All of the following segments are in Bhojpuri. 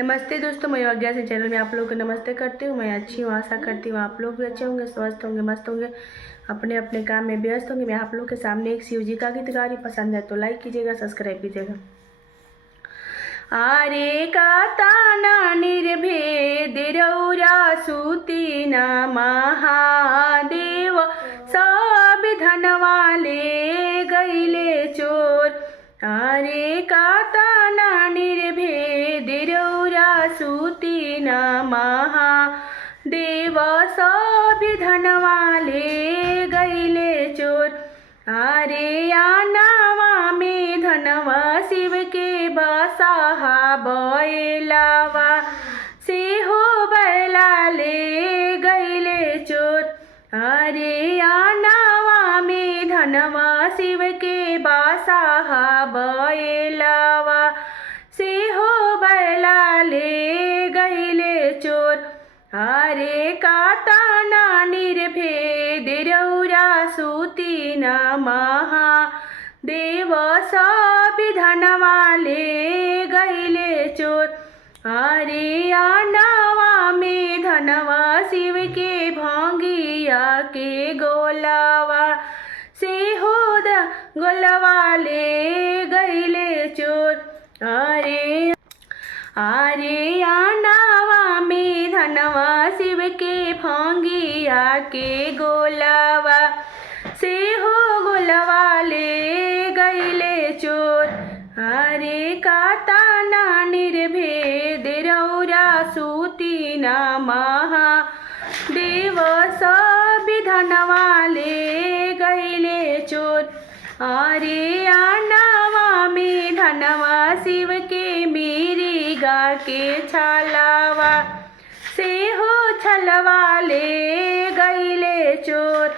नमस्ते दोस्तों, मैं अज्ञा से चैनल में आप लोगों को नमस्ते करती हूँ। मैं अच्छी हूँ, आशा करती हूँ आप लोग भी अच्छे होंगे, स्वस्थ होंगे, मस्त होंगे, अपने अपने काम में व्यस्त होंगे। मैं आप लोग के सामने एक शिव जी का गीत गा रही, पसंद है तो लाइक कीजिएगा, सब्सक्राइब कीजिएगा। आरे का ताना निर्भेद रौरा सूती न महादेव सब धनवाले गईले चोर। आरे का ताना निर्भेद रौरा सूती न महादेव सब धनवाले गईले चोर। आरे आनावा में धनवा शिव के बसाहा बैलावा से हो बैला ले गईले चोर। अरे आनावा में धनवा शिव के बसाहा बैलावा से हो बैला ले गईले चोर। आरे का ताना निर्भेद रौरा सूती न महादेव सब धनवाले गईले चोर। आरे आनावा में धनवा शिव के भोंगिया के गोलावा से हो गोलवाले गईले चोर। आरे आनावा में धनवा शिव के भोंगिया के गोलावा से हो गोलवाले गईले चोर। आरे का ताना निर्भेद रौरा सूती न महादेव सब धनवाले गईले चोर। आरे आनावा में धनवा शिव के मेरी गा के छालावा से हो छलवाले गईले चोर।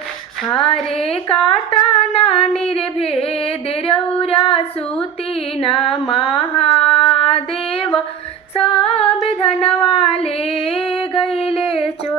आरे का ताना निर्भेद रौरा सूती न महा